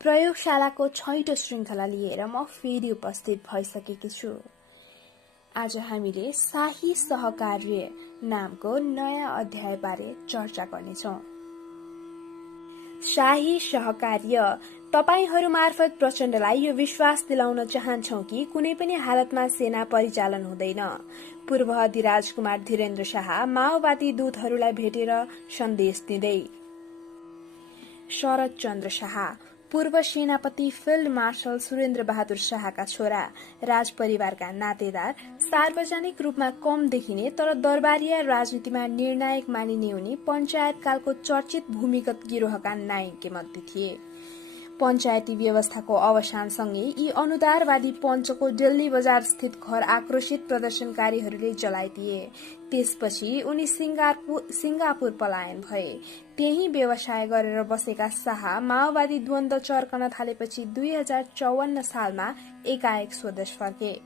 प्रयोगशालाको 6औं श्रृङ्खला लिएर म फेरि उपस्थित भइसकेकी छु। आज हामीले शाही सहकार्य नामको नयाँ अध्यायबारे चर्चा गर्नेछौँ। शाही सहकार्य तपाईहरू मार्फत प्रचण्डलाई यो विश्वास दिलाउन चाहन्छौं कि कुनै पनि हालतमा सेना परिचालन हुँदैन। पूर्व अधिराजकुमार धीरेन्द्र शाह माओवादी दूतहरूलाई भेटेर सन्देश दिँदै। शरद चन्द्र शाह पूर्व सेनापति फिल्ड मार्शल सुरेन्द्र बहादुर शाहका छोरा, राज परिवारका नातेदार, सार्वजनिक रूपमा कम देखिने तर दरबारिया राजनीतिमा निर्णायक मानिने उनी पञ्चायतकालको चर्चित भूमिगत गिरोहका नायकके मध्ये थिए। पञ्चायती व्यवस्थाको अवसानसँगै यी अनुदारवादी पञ्चको दिल्ली बजार स्थित घर आक्रोशित प्रदर्शनकारीहरूले जलाइदिए। त्यसपछि उनी सिंगापुर पलायन भए। त्यही व्यवसाय गरेर बसेका शाह माओवादी द्वन्द्व चर्कन थालेपछि 2054 सालमा एकाएक स्वदेश फर्के।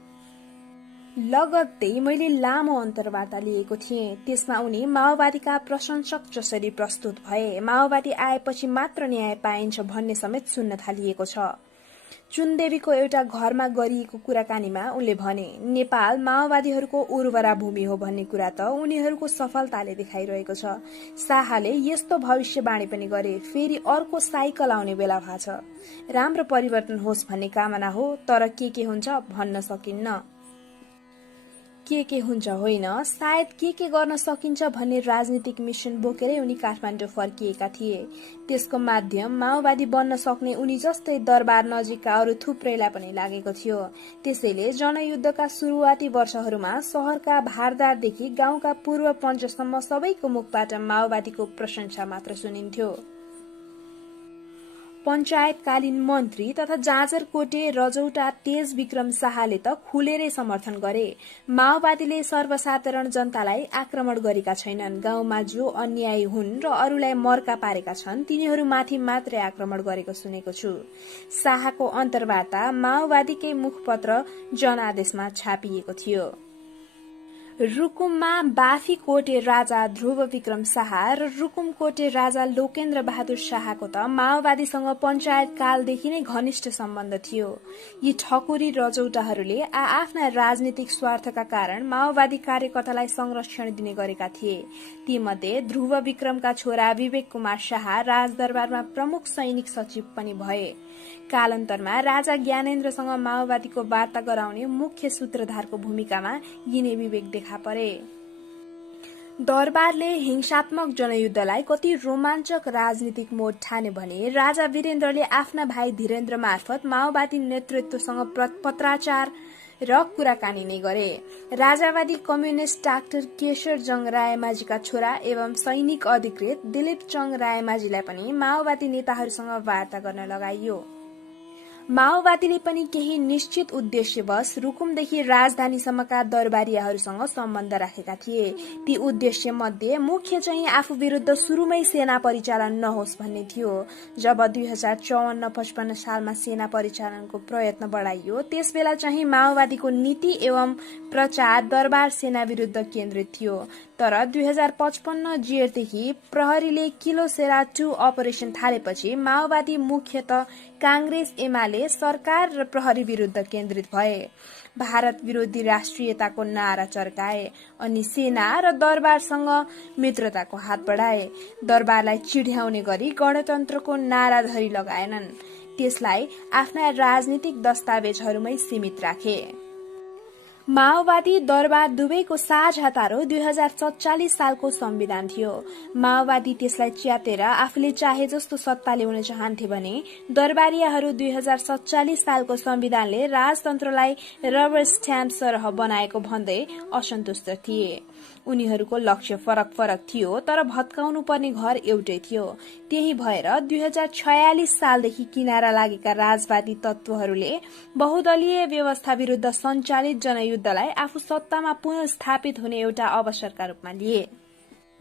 लगत्तै मैले लामो अन्तर्वार्ता लिएको थिएँ। त्यसमा उनी माओवादीका प्रशंसक जसरी प्रस्तुत भए, माओवादी आएपछि मात्र न्याय पाइन्छ भन्ने समेत सुन्न थालिएको छ। चुनदेवीको एउटा घरमा गरिएको कुराकानीमा उनले भने, नेपाल माओवादीहरूको उर्वरा भूमि हो भन्ने कुरा त उनीहरूको सफलताले देखाइरहेको छ। शाहले यस्तो भविष्यवाणी पनि गरे, फेरि अर्को साइकल आउने बेला भएको छ। राम्रो परिवर्तन होस् भन्ने कामना हो, तर के हुन्छ भन्न सकिन्न। के हुन्छ होइन, सायद के गर्न सकिन्छ भन्ने राजनीतिक मिशन बोकेरै उनी काठमाडौँ फर्किएका थिए। त्यसको माध्यम माओवादी बन्न सक्ने उनी जस्तै दरबार नजिकका अरू थुप्रैलाई पनि लागेको थियो। त्यसैले जनयुद्धका सुरुवाती वर्षहरूमा शहरका भारदारदेखि गाउँका पूर्व पञ्चसम्म सबैको मुखबाट माओवादीको प्रशंसा मात्र सुनिन्थ्यो। पञ्चायतकालीन मन्त्री तथा जाजरकोटे रजौटा तेज विक्रम शाहले त खुलेरै समर्थन गरे। माओवादीले सर्वसाधारण जनतालाई आक्रमण गरेका छैनन्। गाउँमा जो अन्यायी हुन् र अरूलाई मर्का पारेका छन् तिनीहरूमाथि मात्रै आक्रमण गरेको सुनेको छु। शाहको अन्तर्वार्ता माओवादीकै मुखपत्र जनादेशमा छापिएको थियो। रुकुममा बाफीकोटे राजा ध्रुव विक्रम शाह र रुकुमकोटे राजा लोकेन्द्र बहादुर शाहको त माओवादीसँग पञ्चायत कालदेखि नै घनिष्ठ सम्बन्ध थियो। यी ठकुरी रजौटाहरूले आफ्ना राजनीतिक स्वार्थका कारण माओवादी कार्यकर्तालाई संरक्षण दिने गरेका थिए। तीमध्ये ध्रुव विक्रमका छोरा विवेक कुमार शाह राजदरबारमा प्रमुख सैनिक सचिव पनि भए। कालान्तरमा राजा ज्ञानेन्द्रसँग माओवादीको वार्ता गराउने मुख्य सूत्रधारको भूमिकामा यिनै विवेक देखा परे। दरबारले हिंसात्मक जनयुद्धलाई कति रोमाञ्चक राजनीतिक मोड ठाने भने राजा वीरेन्द्रले आफ्ना भाइ धीरेन्द्र मार्फत माओवादी नेतृत्वसँग पत्राचार र कुराकानी नै गरे। राजावादी कम्युनिस्ट डाक्टर केशर जंग रायमाझीका छोरा एवं सैनिक अधिकृत दिलीप चंग रायमाझीलाई पनि माओवादी नेताहरूसँग वार्ता गर्न लगाइयो। माओवादीले पनि केही निश्चित उद्देश्यवश रुकुमदेखि राजधानीसम्मका दरबारियाहरूसँग सम्बन्ध राखेका थिए। ती उद्देश्य मध्ये मुख्य चाहिँ आफू विरुद्ध सुरुमै सेना परिचालन नहोस् भन्ने थियो। जब 2054-55 सालमा सेना परिचालनको प्रयत्न बढाइयो त्यसबेला चाहिँ माओवादीको नीति एवं प्रचार दरबार सेना विरुद्ध केन्द्रित थियो। तर 2055 जेठदेखि प्रहरीले किलोसेरा 2 अपरेसन थालेपछि माओवादी मुख्यतः कांग्रेस एमाले सरकार र प्रहरी विरुद्ध केन्द्रित भए। भारत विरोधी राष्ट्रियताको नारा चर्काए अनि सेना र दरबारसँग मित्रताको हात बढाए। दरबारलाई चिढ्याउने गरी गणतन्त्रको नाराधरी लगाएनन्। त्यसलाई आफ्ना राजनीतिक दस्तावेजहरूमै सीमित राखे। माओवादी दरबार दुवैको साझा तारो 2047 सालको संविधान थियो। माओवादी त्यसलाई च्यातेर आफूले चाहे जस्तो सत्ता ल्याउन चाहन्थे भने दरबारियाहरू 2047 सालको संविधानले राजतन्त्रलाई रबर स्ट्याम्प सरह बनाएको भन्दै असन्तुष्ट थिए। उनीहरूको लक्ष्य फरक थियो तर भत्काउनु पर्ने घर एउटै थियो। त्यही भएर 2046 सालदेखि किनारा लागेका राजवादी तत्त्वहरूले बहुदलीय व्यवस्था विरुद्ध सञ्चालित जनयुद्धलाई आफू सत्तामा पुनः स्थापित हुने एउटा अवसरका रूपमा लिए।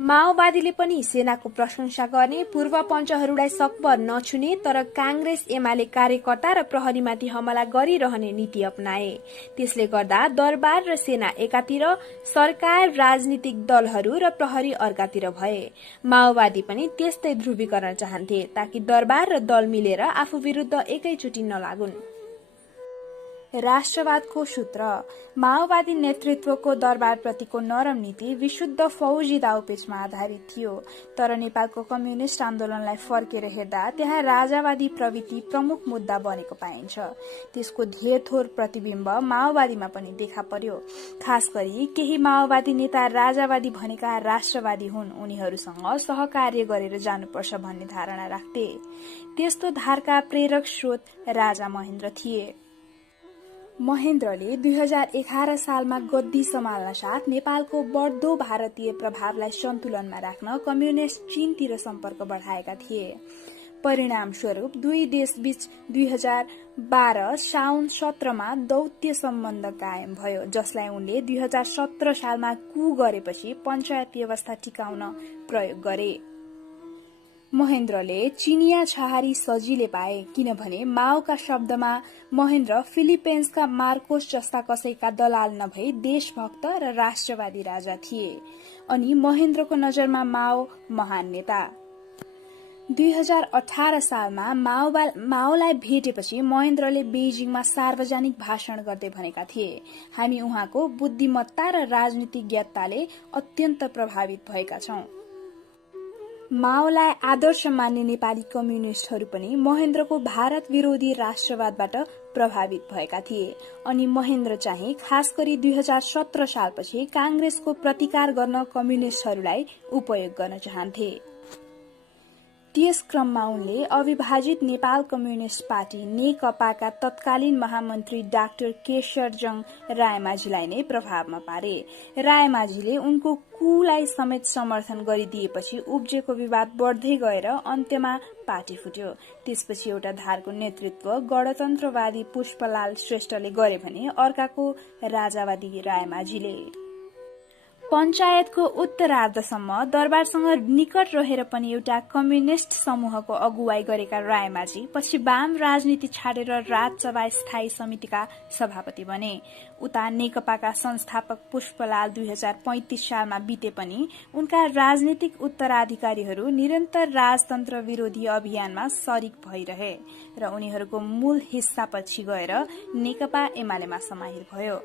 माओवादीले पनि सेनाको प्रशंसा गर्ने, पूर्व पञ्चहरूलाई सकभर नछुने तर कांग्रेस एमाले कार्यकर्ता र प्रहरीमाथि हमला गरिरहने नीति अपनाए। त्यसले गर्दा दरबार र सेना एकातिर, सरकार, राजनीतिक दलहरू र प्रहरी अर्कातिर भए। माओवादी पनि त्यस्तै ध्रुवीकरण चाहन्थे ताकि दरबार र दल मिलेर आफू विरुद्ध एकैचोटि नलागुन्। राष्ट्रवादको सूत्र। माओवादी नेतृत्वको दरबारप्रतिको नरम नीति विशुद्ध फौजी दाउपेचमा आधारित थियो, तर नेपालको कम्युनिष्ट आन्दोलनलाई फर्केर हेर्दा त्यहाँ राजावादी प्रवृत्ति प्रमुख मुद्दा बनेको पाइन्छ। त्यसको धेर थोर प्रतिबिम्ब माओवादीमा पनि देखा पर्यो। खास गरी केही माओवादी नेता राजावादी भनेका राष्ट्रवादी हुन्, उनीहरूसँग सहकार्य गरेर जानुपर्छ भन्ने धारणा राख्थे। त्यस्तो धारका प्रेरक स्रोत राजा महेन्द्र थिए। महेन्द्रले 2011 सालमा गद्दी सम्हाल्न साथ नेपालको बढ्दो भारतीय प्रभावलाई सन्तुलनमा राख्न कम्युनिस्ट चीनतिर सम्पर्क बढाएका थिए। परिणामस्वरूप दुई देशबीच 2012 साउन 17मा दौत्य सम्बन्ध कायम भयो, जसलाई उनले 2017 सालमा कू गरेपछि पञ्चायत व्यवस्था टिकाउन प्रयोग गरे। महेन्द्रले चिनिया छहारी सजिलै पाए, किनभने माओका शब्दमा महेन्द्र फिलिपिन्सका मार्कोस जस्ता कसैका दलाल नभई देशभक्त र राष्ट्रवादी राजा थिए, अनि महेन्द्रको नजरमा माओ महान नेता। 2018 सालमा माओलाई भेटेपछि महेन्द्रले बेजिङमा सार्वजनिक भाषण गर्दै भनेका थिए, हामी उहाँको बुद्धिमत्ता र राजनीतिज्ञताले अत्यन्त प्रभावित भएका छौं। माओलाई आदर्श मान्ने नेपाली कम्युनिष्टहरू पनि महेन्द्रको भारत विरोधी राष्ट्रवादबाट प्रभावित भएका थिए, अनि महेन्द्र चाहिँ खास गरी 2017 सालपछि कांग्रेसको प्रतिकार गर्न कम्युनिष्टहरूलाई उपयोग गर्न चाहन्थे। त्यस क्रममा उनले अविभाजित नेपाल कम्युनिष्ट पार्टी नेकपाका तत्कालीन महामन्त्री डाक्टर केशरजङ रायमाझीलाई नै प्रभावमा पारे। रायमाझीले उनको कूलाई समेत समर्थन गरिदिएपछि उब्जेको विवाद बढ्दै गएर अन्त्यमा पार्टी फुट्यो। त्यसपछि एउटा धारको नेतृत्व गणतन्त्रवादी पुष्पलाल श्रेष्ठले गरे भने अर्काको राजावादी रायमाझीले। पञ्चायतको उत्तरार्धसम्म दरबारसँग निकट रहेर पनि एउटा कम्युनिष्ट समूहको अगुवाई गरेका रायमाझी पछि वाम राजनीति छाडेर राजसभा स्थायी समितिका सभापति बने। उता नेकपाका संस्थापक पुष्पलाल 2035 सालमा बिते पनि उनका राजनीतिक उत्तराधिकारीहरू निरन्तर राजतन्त्र विरोधी अभियानमा सरिक भइरहे र उनीहरूको मूल हिस्सा पछि गएर नेकपा एमालेमा समाहित भयो।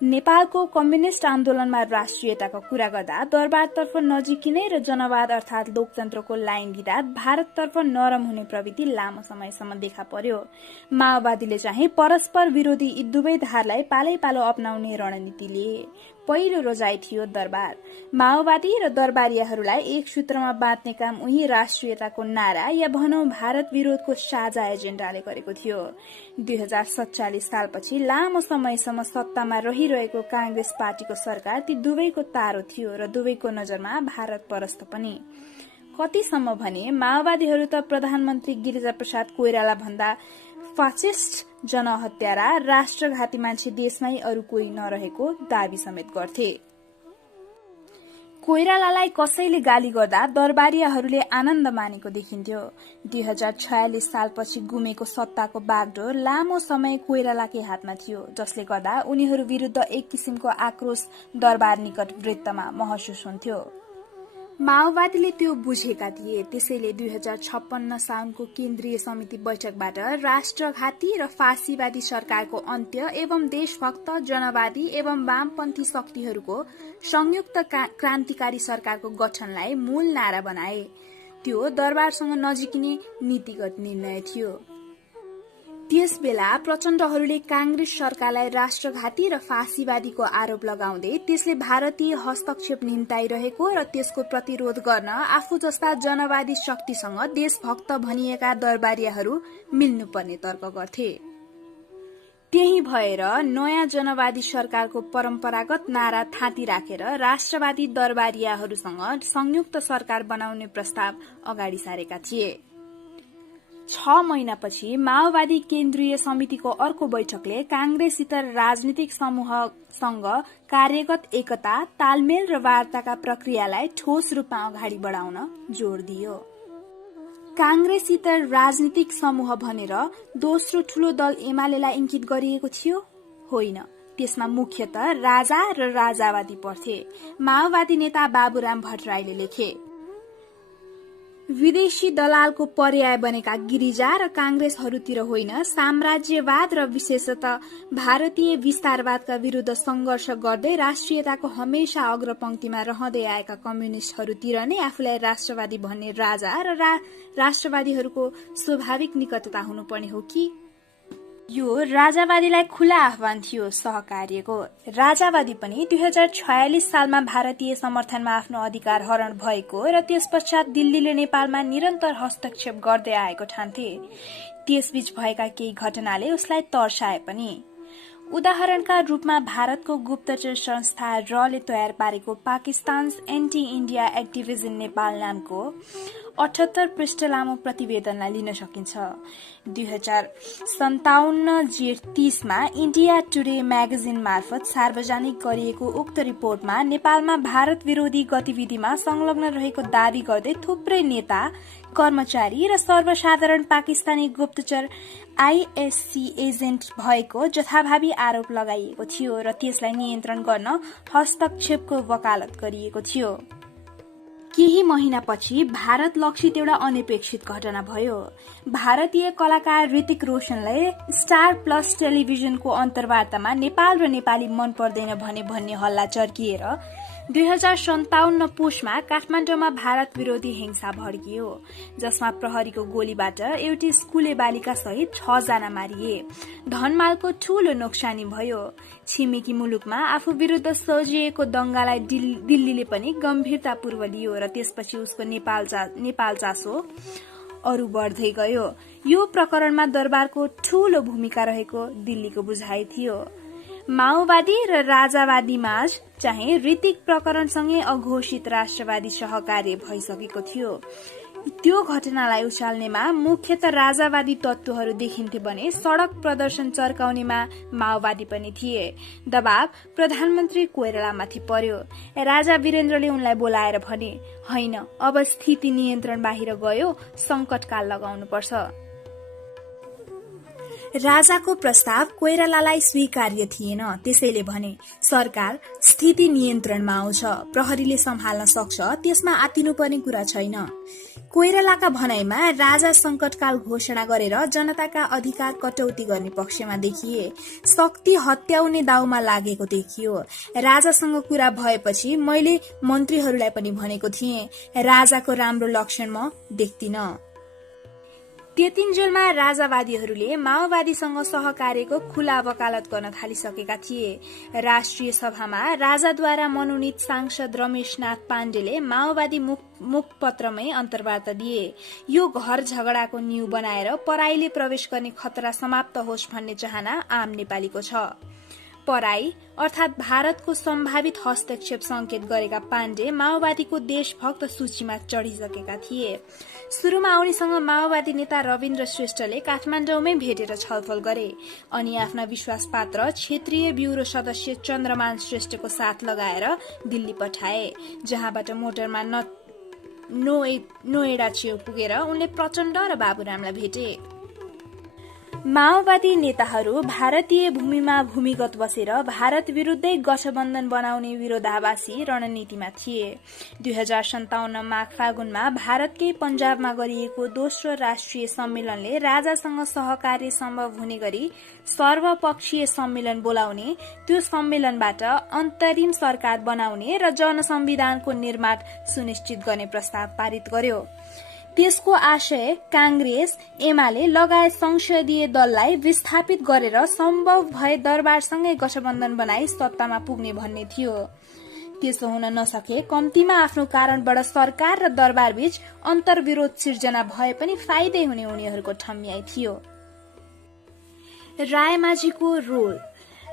नेपालको कम्युनिष्ट आन्दोलनमा राष्ट्रियताको कुरा गर्दा दरबारतर्फ नजिकिनै र जनवाद अर्थात लोकतन्त्रको लाइन लिँदा भारततर्फ नरम हुने प्रवृत्ति लामो समयसम्म देखा पर्यो। माओवादीले चाहिँ परस्पर विरोधी यी दुवै धारलाई पालै पालो अपनाउने रणनीति लिए। पहिलो रोजाइ थियो दरबार। माओवादी र दरबारियाहरूलाई एक सूत्रमा बाँध्ने काम उही राष्ट्रियताको नारा या भनौं भारत विरोधको साझा एजेण्डाले गरेको थियो। 2047 सालपछि लामो समयसम्म सत्तामा रहिरहेको कांग्रेस पार्टीको सरकार ती दुवैको तारो थियो र दुवैको नजरमा भारत परस्त पनि। कतिसम्म भने माओवादीहरू त प्रधानमन्त्री गिरिजाप्रसाद कोइराला भन्दा फासिस्ट जनहत्यारा राष्ट्रघाती मान्छे देशमै अरू कोही नरहेको दावी समेत गर्थे। कोइरालालाई कसैले गाली गर्दा दरबारियाहरूले आनन्द मानेको देखिन्थ्यो। 2046 सालपछि गुमेको सत्ताको बागडोर लामो समय कोइरालाकै हातमा थियो, जसले गर्दा उनीहरू विरुद्ध एक किसिमको आक्रोश दरबार निकट वृत्तमा महसुस हुन्थ्यो। माओवादीले त्यो बुझेका थिए, त्यसैले 2056 साउनको केन्द्रीय समिति बैठकबाट राष्ट्रघाती र फासीवादी सरकारको अन्त्य एवं देशभक्त जनवादी एवं वामपन्थी शक्तिहरूको संयुक्त क्रान्तिकारी सरकारको गठनलाई मूल नारा बनाए। त्यो दरबारसँग नजिकिने नीतिगत निर्णय थियो। त्यसबेला प्रचण्डहरूले कांग्रेस सरकारलाई राष्ट्रघाती र फासीवादीको आरोप लगाउँदै त्यसले भारतीय हस्तक्षेप निम्ताइरहेको र त्यसको प्रतिरोध गर्न आफू जस्ता जनवादी शक्तिसँग देशभक्त भनिएका दरबारियाहरू मिल्नुपर्ने तर्क गर्थे। त्यही भएर नयाँ जनवादी सरकारको परम्परागत नारा थाँती राखेर राष्ट्रवादी दरबारियाहरूसँग संयुक्त सरकार बनाउने प्रस्ताव अगाडि सारेका थिए। 6 महिनापछि माओवादी केन्द्रीय समितिको अर्को बैठकले कांग्रेसित राजनीतिक समूहसँग कार्यगत एकता, तालमेल र वार्ताका प्रक्रियालाई ठोस रूपमा अगाडि बढाउन जोड़ दियो। कांग्रेसित राजनीतिक समूह भनेर दोस्रो ठूलो दल एमालेलाई इंकित गरिएको थियो? होइन, त्यसमा मुख्यतः राजा र राजावादी पर्थे। माओवादी नेता बाबुराम भट्टराईले लेखे, विदेशी दलालको पर्याय बनेका गिरिजा र कांग्रेसहरूतिर होइन, साम्राज्यवाद र विशेषतः भारतीय विस्तारवादका विरूद्ध संघर्ष गर्दै राष्ट्रियताको हमेशा अग्रपंक्तिमा रहँदै आएका कम्युनिष्टहरूतिर नै आफूलाई राष्ट्रवादी भन्ने राजा र राष्ट्रवादीहरूको स्वाभाविक निकटता हुनुपर्ने हो कि? यो राजावादीलाई खुला आह्वान थियो सहकार्यको। राजावादी पनि 2046 सालमा भारतीय समर्थनमा आफ्नो अधिकार हरण भएको र त्यसपश्चात दिल्लीले नेपालमा निरन्तर हस्तक्षेप गर्दै आएको ठान्थे। त्यसबीच भएका केही घटनाले उसलाई तर्साए पनि। उदाहरणका रूपमा भारतको गुप्तचर संस्था रले तयार पारेको Pakistan anti India activism Nepal नामको 78 पृष्ठ लामो प्रतिवेदनलाई लिन सकिन्छ। 2057 जेठ 30 मा इन्डिया टुडे म्यागजिन मार्फत सार्वजनिक गरिएको उक्त रिपोर्टमा नेपालमा भारत विरोधी गतिविधिमा संलग्न रहेको दावी गर्दै थुप्रै नेता, कर्मचारी र सर्वसाधारण पाकिस्तानी गुप्तचर आईएससी एजेन्ट भएको जथाभावी आरोप लगाइएको थियो र त्यसलाई नियन्त्रण गर्न हस्तक्षेपको वकालत गरिएको थियो। केही महिनापछि भारत लक्षित एउटा अनपेक्षित घटना भयो। भारतीय कलाकार ऋतिक रोशनलाई स्टार प्लस टेलिभिजनको अन्तर्वार्तामा नेपाल र नेपाली मन पर्दैन भन्ने हल्ला चर्किएर 2057 पुसमा काठमाडौँमा भारत विरोधी हिंसा भड्कियो, जसमा प्रहरीको गोलीबाट एउटी स्कुले बालिका सहित 6 जना मारिए। धनमालको ठूलो नोक्सानी भयो। छिमेकी मुलुकमा आफू विरुद्ध सजिएको दंगालाई दिल्लीले पनि गम्भीरतापूर्व लियो र त्यसपछि उसको नेपाल चासो अरु बढ्दै गयो। यो प्रकरणमा दरबारको ठूलो भूमिका रहेको दिल्लीको बुझाइ थियो। माओवादी र राजावादीमाझ चाहिँ ऋतिक प्रकरणसँगै अघोषित राष्ट्रवादी सहकार्य भइसकेको थियो। त्यो घटनालाई उचाल्नेमा मुख्यतः राजावादी तत्त्वहरू देखिन्थे भने सड़क प्रदर्शन चर्काउनेमा माओवादी पनि थिए। दबाव प्रधानमन्त्री कोइरालामाथि पर्यो। राजा वीरेन्द्रले उनलाई बोलाएर भने, होइन, अब स्थिति नियन्त्रण बाहिर गयो, संकटकाल लगाउनुपर्छ। राजाको प्रस्ताव कोइरालालाई स्वीकार्य थिएन। त्यसैले भने, सरकार स्थिति नियन्त्रणमा आउँछ, प्रहरीले सम्हाल्न सक्छ, त्यसमा आत्तिनुपर्ने कुरा छैन। कोइरालाका भनाइमा राजा संकटकाल घोषणा गरेर जनताका अधिकार कटौती गर्ने पक्षमा देखिए। शक्ति हत्याउने दाउमा लागेको देखियो। राजासँग कुरा भएपछि मैले मन्त्रीहरूलाई पनि भनेको थिएँ, राजाको राम्रो लक्षण म देख्दिन। त्यतिन्जेलमा राजावादीहरूले माओवादीसँग सहकार्यको खुला वकालत गर्न थालिसकेका थिए। राष्ट्रिय सभामा राजाद्वारा मनोनित सांसद रमेशनाथ पाण्डेले माओवादी मुखपत्रमै अन्तर्वार्ता दिए। यो घर झगडाको न्यू बनाएर पराईले प्रवेश गर्ने खतरा समाप्त होस् भन्ने चाहना आम नेपालीको छ। पराई अर्थात भारतको सम्भावित हस्तक्षेप संकेत गरेका पाण्डे माओवादीको देशभक्त सूचीमा चढिसकेका थिए। सुरुमा उनीसँग माओवादी नेता रविन्द्र श्रेष्ठले काठमाडौँमै भेटेर छलफल गरे अनि आफ्ना विश्वासपात्र क्षेत्रीय ब्यूरो सदस्य चन्द्रमान श्रेष्ठको साथ लगाएर दिल्ली पठाए, जहाँबाट मोटरमा नोएडा छेउ पुगेर उनले प्रचण्ड र बाबुरामलाई भेटे। माओवादी नेताहरू भारतीय भूमिमा भूमिगत बसेर भारत विरुद्धै गठबन्धन बनाउने विरोधाभासी रणनीतिमा थिए। 2057 माघ फागुनमा भारतकै पञ्जाबमा गरिएको दोस्रो राष्ट्रिय सम्मेलनले राजासँग सहकार्य सम्भव हुने गरी सर्वपक्षीय सम्मेलन बोलाउने, त्यो सम्मेलनबाट अन्तरिम सरकार बनाउने र जनसंविधानको निर्माण सुनिश्चित गर्ने प्रस्ताव पारित गर्यो। त्यसको आशय कांग्रेस, एमाले लगायत संसदीय दललाई विस्थापित गरेर सम्भव भए दरबारसँगै गठबन्धन बनाई सत्तामा पुग्ने भन्ने थियो। त्यसो हुन नसके कम्तीमा आफ्नो कारणबाट सरकार र दरबारबीच अन्तर्विरोध सिर्जना भए पनि फाइदै हुने उनीहरूको ठम्याइ थियो। रायमाझीको रोल।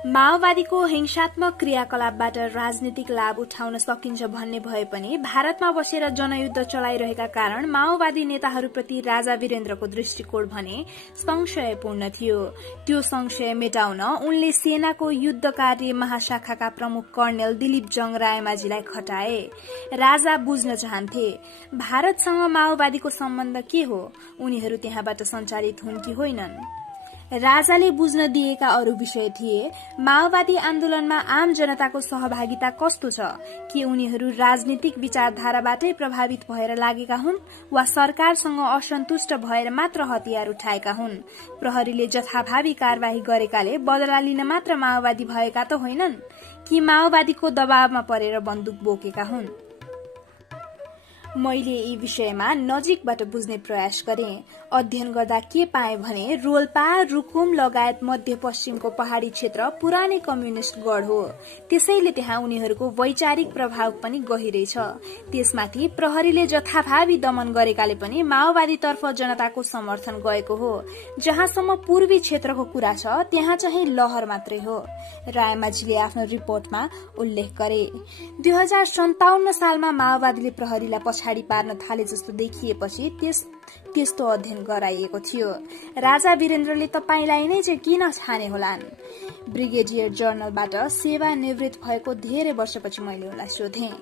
माओवादीको हिंसात्मक क्रियाकलापबाट राजनीतिक लाभ उठाउन सकिन्छ भन्ने भए पनि भारतमा बसेर जनयुद्ध चलाइरहेका कारण माओवादी नेताहरूप्रति राजा वीरेन्द्रको दृष्टिकोण भने संशयपूर्ण थियो। त्यो संशय मेटाउन उनले सेनाको युद्ध कार्य महाशाखाका प्रमुख कर्णेल दिलीप जंग रायमाझीलाई खटाए। राजा बुझ्न चाहन्थे भारतसँग माओवादीको सम्बन्ध के हो, उनीहरू त्यहाँबाट सञ्चालित हुन् कि होइनन्। राजाले बुझ्न दिएका अरू विषय थिए माओवादी आन्दोलनमा आम जनताको सहभागिता कस्तो छ, के उनीहरू राजनीतिक विचारधाराबाटै प्रभावित भएर लागेका हुन् वा सरकारसँग असन्तुष्ट भएर मात्र हतियार उठाएका हुन्। प्रहरीले जथाभावी कार्यवाही गरेकाले बदला लिन मात्र माओवादी भएका त होइनन्, कि माओवादीको दबावमा परेर बन्दुक बोकेका हुन्। मैले यी विषयमा नजिकबाट बुझ्ने प्रयास गरे। अध्ययन गर्दा के पाए भने रोल्पा, रुकुम लगायत मध्यपश्चिमको पहाड़ी क्षेत्र पुरानै कम्युनिष्ट गढ हो, त्यसैले त्यहाँ उनीहरूको वैचारिक प्रभाव पनि गहिरै छ। त्यसमाथि प्रहरीले जथाभावी दमन गरेकाले पनि माओवादीतर्फ जनताको समर्थन गएको हो। जहाँसम्म पूर्वी क्षेत्रको कुरा छ त्यहाँ चाहिँ लहर मात्रै हो, रायमाझीले आफ्नो रिपोर्टमा उल्लेख गरे। 2057 सालमा माओवादीले प्रहरीलाई पछाडि पार्न थाले जस्तो देखिएपछि त्यस्तो अध्ययन गराइएको थियो। राजा वीरेन्द्रले तपाईलाई नै चाहिँ किन छाने होलान्? ब्रिगेडियर जर्नलबाट सेवा निवृत्त भएको धेरै वर्षपछि मैले उनलाई सोधेँ।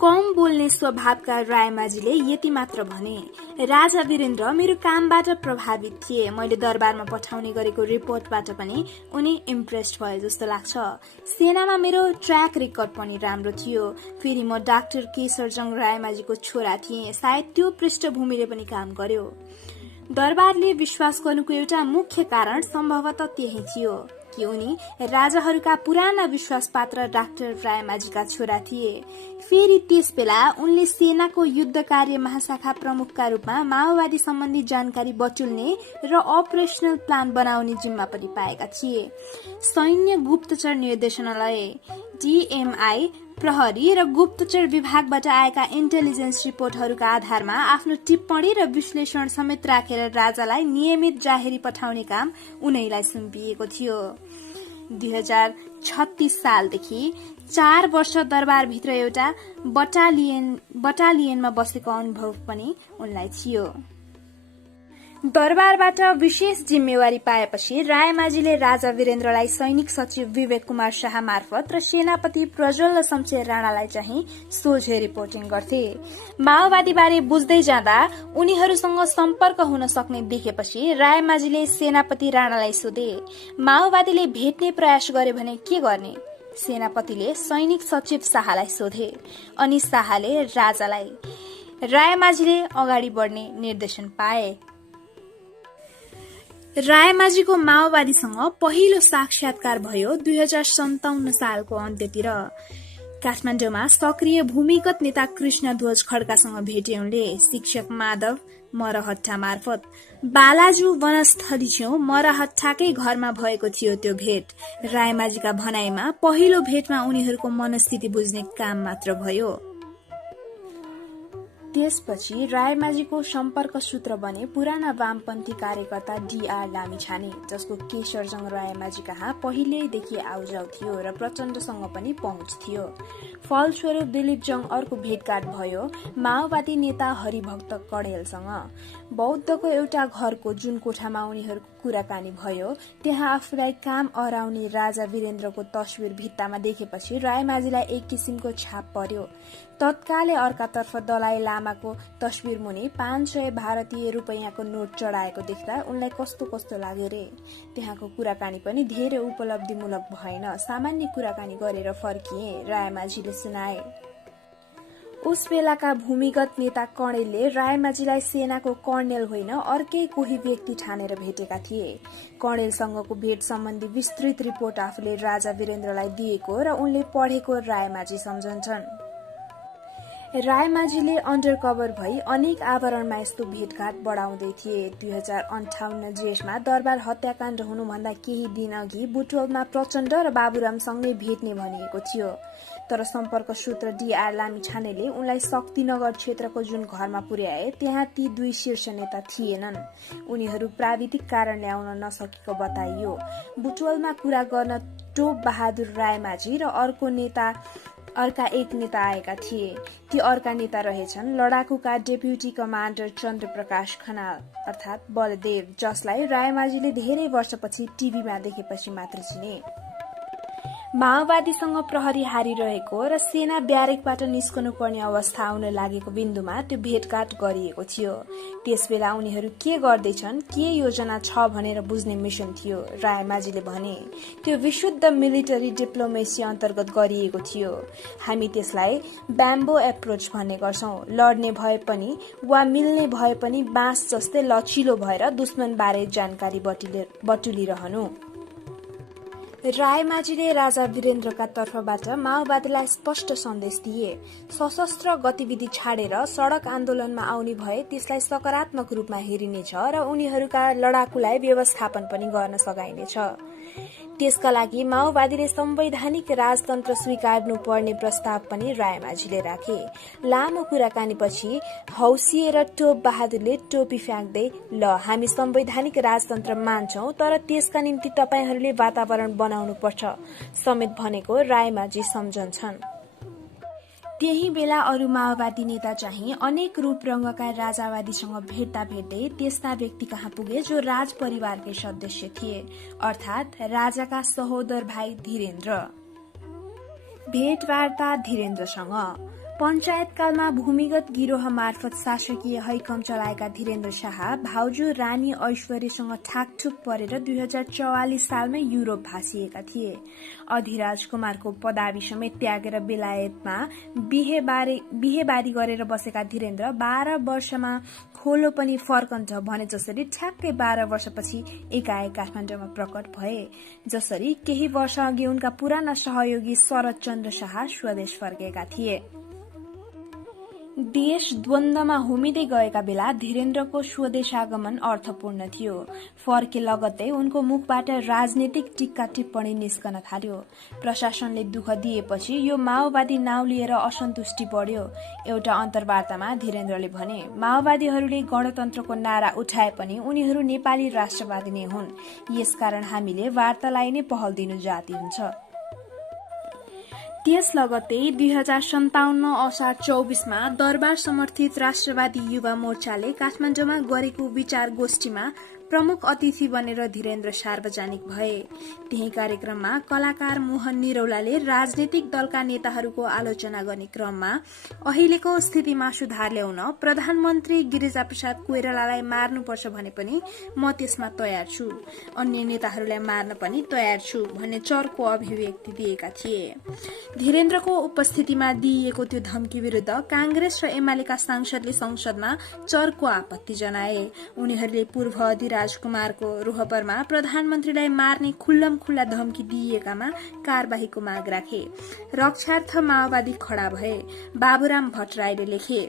कम बोल्ने स्वभावका रायमाझीले यति मात्र भने, राजा वीरेन्द्र मेरो कामबाट प्रभावित थिए। मैले दरबारमा पठाउने गरेको रिपोर्टबाट पनि उनी इम्प्रेस्ड भए जस्तो लाग्छ। सेनामा मेरो ट्र्याक रेकर्ड पनि राम्रो थियो। फेरि म डाक्टर केशरजंग रायमाझीको छोरा थिएँ, सायद त्यो पृष्ठभूमिले पनि काम गर्यो। दरबारले विश्वास गर्नुको एउटा मुख्य कारण सम्भवतः त्यही थियो कि उनी राजाहरूका पुराना विश्वासपात्र डाक्टर रायमाझीका छोरा थिए। फेरि त्यस बेला उनले सेनाको युद्ध कार्य महाशाखा प्रमुखका रूपमा माओवादी सम्बन्धी जानकारी बटुल्ने र अपरेशनल प्लान बनाउने जिम्मा पनि पाएका थिए। सैन्य गुप्तचर निर्देशनालय DMI, प्रहरी र गुप्तचर विभागबाट आएका इन्टेलिजेन्स रिपोर्टहरूका आधारमा आफ्नो टिप्पणी र विश्लेषण समेत राखेर राजालाई नियमित जाहेरी पठाउने काम उनैलाई सुम्पिएको थियो। 2036 सालदेखि 4 वर्ष दरबारभित्र एउटा बटालियनमा बसेको अनुभव पनि उनलाई थियो। दरबारबाट विशेष जिम्मेवारी पाएपछि रायमाझीले राजा वीरेन्द्रलाई सैनिक सचिव विवेक कुमार शाह मार्फत र सेनापति प्रज्वल शमशेर राणालाई चाहिँ सोझै रिपोर्टिङ गर्थे। माओवादी बारे बुझ्दै जाँदा उनीहरूसँग सम्पर्क हुन सक्ने देखेपछि रायमाझीले सेनापति राणालाई सोधे, माओवादीले भेट्ने प्रयास गरे भने के गर्ने? सेनापतिले सैनिक सचिव शाहलाई सोधे, अनि शाहले राजालाई। रायमाझीले अगाडि बढ्ने निर्देशन पाए। रायमाझीको माओवादीसँग पहिलो साक्षात्कार भयो 2057 सालको अन्त्यतिर। काठमाडौँमा सक्रिय भूमिगत नेता कृष्णध्वज खड्कासँग भेटे उनले शिक्षक माधव मरहट्टा मार्फत। बालाजु वनस्थली छेउ मरहट्टाकै घरमा भएको थियो त्यो भेट। रायमाझीका भनाइमा पहिलो भेटमा उनीहरूको मनस्थिति बुझ्ने काम मात्र भयो। त्यसपछि रायमाझीको सम्पर्क सूत्र बने पुराना वामपन्थी कार्यकर्ता DR लामिछाने, जसको केशरजंग रायमाझी कहाँ पहिल्यैदेखि आउजाउ थियो र प्रचण्डसँग पनि पहुँच थियो। फलस्वरूप दिलीप जंग अर्को भेटघाट भयो माओवादी नेता हरिभक्त कणेलसँग। बौद्धको एउटा घरको जुन कोठामा उनीहरूको कुराकानी भयो त्यहाँ आफूलाई काम अराउने राजा वीरेन्द्रको तस्विर भित्तामा देखेपछि रायमाझीलाई एक किसिमको छाप पर्यो। तत्कालै अर्कातर्फ दलाई लामाको तस्विर मुनि 500 भारतीय रुपैयाँको नोट चढाएको देख्दा उनलाई कस्तो कस्तो लाग्यो रे। त्यहाँको कुराकानी पनि धेरै उपलब्धिमूलक भएन, सामान्य कुराकानी गरेर फर्किए, रायमाझीले सुनाए। उस बेलाका भूमिगत नेता कणेलले रायमाझीलाई सेनाको कर्णेल होइन अर्कै कोही व्यक्ति ठानेर भेटेका थिए। कणेलसँगको भेट सम्बन्धी विस्तृत रिपोर्ट आफूले राजा वीरेन्द्रलाई दिएको र उनले पढेको रायमाझी सम्झन्छन्। रायमाझीले अन्डरकभर भई अनेक आवरणमा यस्तो भेटघाट बढाउँदै थिए। 2058 जेठमा दरबार हत्याकाण्ड हुनुभन्दा केही दिन अघि बुटवलमा प्रचण्ड र बाबुरामसँगै भेट्ने भनिएको थियो। तर सम्पर्क सूत्र डीआर लामिछानेले उनलाई शक्तिनगर क्षेत्रको जुन घरमा पुर्याए त्यहाँ ती दुई शीर्ष नेता थिएनन्। उनीहरू प्राविधिक कारणले आउन नसकेको बताइयो। बुटवलमा कुरा गर्न टोप बहादुर रायमाझी र अर्का एक नेता आएका थिए। ती अर्का नेता रहेछन् लडाकुका डेप्युटी कमान्डर चन्द्रप्रकाश खनाल अर्थात् बलदेव, जसलाई रायमाझीले धेरै वर्षपछि टिभीमा देखेपछि मात्र चिने। माओवादीसँग प्रहरी हारिरहेको र सेना ब्यारेकबाट निस्कनु पर्ने अवस्था आउन लागेको बिन्दुमा त्यो भेटघाट गरिएको थियो। त्यसबेला उनीहरू के गर्दैछन्, के योजना छ भनेर बुझ्ने मिसन थियो। रायमाझीले भने त्यो विशुद्ध मिलिटरी डिप्लोमेसी अन्तर्गत गरिएको थियो। हामी त्यसलाई ब्याम्बो एप्रोच भन्ने गर्छौं। लड्ने भए पनि वा मिल्ने भए पनि बाँस जस्तै लचिलो भएर दुश्मनबारे जानकारी बटुलिरहनु। रायमाझीले राजा वीरेन्द्रका तर्फबाट माओवादीलाई स्पष्ट सन्देश दिए। सशस्त्र गतिविधि छाडेर सड़क आन्दोलनमा आउने भए त्यसलाई सकारात्मक रूपमा हेरिनेछ र उनीहरूका लडाकुलाई व्यवस्थापन पनि गर्न सघाइनेछ। त्यसका लागि माओवादीले संवैधानिक राजतन्त्र स्वीकार्नु पर्ने प्रस्ताव पनि रायमाझीले राखे। लामो कुराकानीपछि हौसिएर टोप बहादुरले टोपी फ्याँक्दै, ल हामी संवैधानिक राजतन्त्र मान्छौं, तर त्यसका निम्ति तपाईहरूले वातावरण बनाउनु पर्छ समेत भनेको रायमाझी सम्झन्छन्। त्यही बेला अरू माओवादी नेता चाहिँ अनेक रूप रंगका राजावादीसँग भेट्दै त्यस्ता व्यक्ति कहाँ पुगे जो राज परिवारकै सदस्य थिए, अर्थात् राजाका सहोदर भाइ धीरेन्द्र। भेटवार्ता धीरेन्द्रसँग। पञ्चायतकालमा भूमिगत गिरोह मार्फत शासकीय हैकम चलाएका धीरेन्द्र शाह भाउजू रानी ऐश्वर्यसँग ठाकठुक परेर 2044 सालमै युरोप भासिएका थिए। अधिराज कुमारको पदावी समेत त्यागेर बेलायतमा बिहेबारी गरेर बसेका धीरेन्द्र 12 वर्षमा खोलो पनि फर्कन्छ भने जसरी ठ्याक्कै 12 वर्षपछि एकाएक काठमाडौँमा प्रकट भए। जसरी केही वर्ष अघि उनका पुराना सहयोगी शरदचन्द्र शाह स्वदेश फर्केका थिए। देश द्वन्द्वमा होमिँदै गएका बेला धीरेन्द्रको स्वदेश आगमन अर्थपूर्ण थियो। फर्के लगत्तै उनको मुखबाट राजनीतिक टिक्का टिप्पणी निस्कन थाल्यो। प्रशासनले दुःख दिएपछि यो माओवादी नाउँ लिएर असन्तुष्टि बढ्यो। एउटा अन्तर्वार्तामा धीरेन्द्रले भने, माओवादीहरूले गणतन्त्रको नारा उठाए पनि उनीहरू नेपाली राष्ट्रवादी नै हुन्। यसकारण हामीले वार्तालाई नै पहल दिनु जाति हुन्छ। त्यस लगत्तै 2057 असार 24मा दरबार समर्थित राष्ट्रवादी युवा मोर्चाले काठमाडौँमा गरेको विचार गोष्ठीमा प्रमुख अतिथि बनेर धीरेन्द्र सार्वजनिक भए। त्यही कार्यक्रममा कलाकार मोहन निरौलाले राजनीतिक दलका नेताहरूको आलोचना गर्ने क्रममा अहिलेको स्थितिमा सुधार ल्याउन प्रधानमन्त्री गिरिजाप्रसाद कोइरालालाई मार्नुपर्छ भने पनि म त्यसमा तयार छु, अन्य नेताहरूलाई मार्न पनि तयार छु भन्ने चर्को अभिव्यक्ति दिएका थिए। धीरेन्द्रको उपस्थितिमा दिइएको त्यो धम्की विरुद्ध कांग्रेस र एमालेका सांसदले संसदमा चर्को आपत्ति जनाए। उनीहरूले पूर्व राजकुमारको रोहबरमा प्रधानमन्त्रीलाई मार्ने खुल्लम खुल्ला धम्की दिइएकामा कारबाहीको माग राखे। रक्षार्थ माओवादी खडा भए। बाबुराम भट्टराईले लेखे,